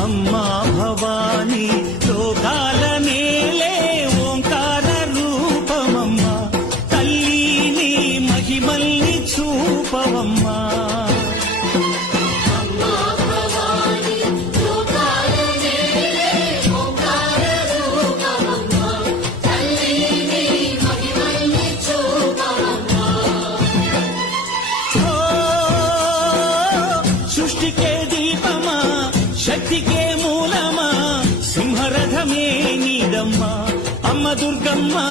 అమ్మా భవానీ లోకాల నేలే ఓంకార రూపమమ్మా, తల్లి నీ మహిమల్ని చూపవమ్మా. సృష్టికే దీపమా, శక్తికే మూలమా, సింహరథమే నీదమ్మా అమ్మ దుర్గమ్మ.